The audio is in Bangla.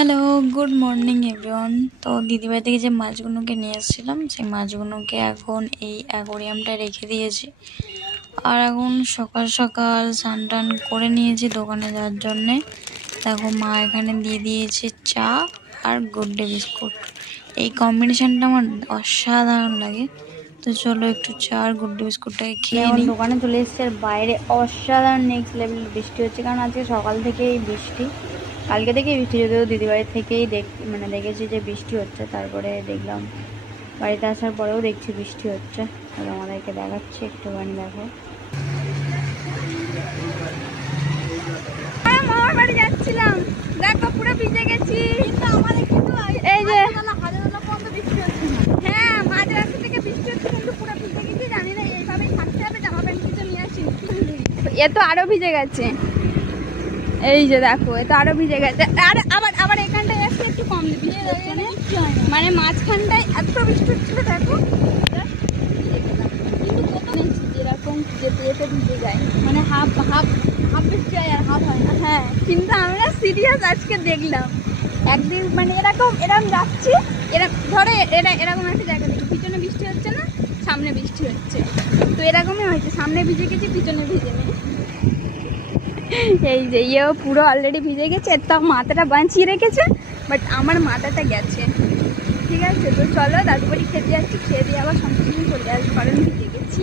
Hello, good morning everyone. তো দিদিভাই থেকে যে মাছগুলোকে নিয়ে এসেছিলাম, সেই মাছগুলোকে এখন এই অ্যাকোরিয়ামটায় রেখে দিয়েছি। আর এখন সকাল সকাল স্নান টান করে নিয়েছি দোকানে যাওয়ার জন্যে। দেখো মা এখানে দিয়ে দিয়েছে চা আর গুড ডে বিস্কুট। এই কম্বিনেশনটা আমার অসাধারণ লাগে। তো চলো একটু চা আর গুড ডে বিস্কুটটাকে খেয়ে নিই। দোকানে চলে এসেছে আর বাইরে অসাধারণ নেক্সট লেভেল বৃষ্টি হচ্ছে, কারণ আজকে সকাল থেকেই বৃষ্টি, কালকে থেকেই বৃষ্টি, যদিও দিদিবাড়ির থেকেই দেখেছি যে বৃষ্টি হচ্ছে। তারপরে দেখলাম বাড়িতে আসার পরেও দেখছি বৃষ্টি হচ্ছে। আর আমাদেরকে দেখাচ্ছি, একটুখানি দেখো। মামার বাড়ি যাচ্ছিলাম, দেখো পুরো ভিজে গেছি। এই যে হ্যাঁ, মাঝ রাস্তা থেকে বৃষ্টি হচ্ছে কিন্তু পুরো ভিজে গেছি। জানি না এইভাবেই থাকতে হবে, জামা প্যান্ট কিছু নিয়ে আসি। এ তো আরো ভিজে গেছে, এই যে দেখো এ তো আরো ভিজে গেছে। আর আবার আবার এখানটায় আসলে একটু কম বৃষ্টি হচ্ছে, মানে মাঝখানটায় এত বৃষ্টি হচ্ছিল দেখো। কিন্তু কত যেরকম যেতে যেতে ভিজে যায়, মানে হাফ হাফ হাফ বৃষ্টি হয় আর হাফ হয় না। হ্যাঁ, কিন্তু আমরা সিরিয়াস আজকে দেখলাম একদিন, মানে এরকম যাচ্ছি, ধরো এরকম একটা জায়গা দেখি পিছনে বৃষ্টি হচ্ছে না, সামনে বৃষ্টি হচ্ছে। তো এরকমই হয়েছে, সামনে ভিজে গেছি, পিছনে ভিজে নেই। এই যে ইয়েও পুরো অলরেডি ভিজে গেছে, তাও মাথাটা বাঁচিয়ে রেখেছে, বাট আমার মাথাটা গেছে। ঠিক আছে, তো চলো দাদু বাড়ি খেতে যাচ্ছি, খেয়ে দিয়ে আবার সঙ্গে সঙ্গে চলে আসবো, কারণ ভিজে গেছি।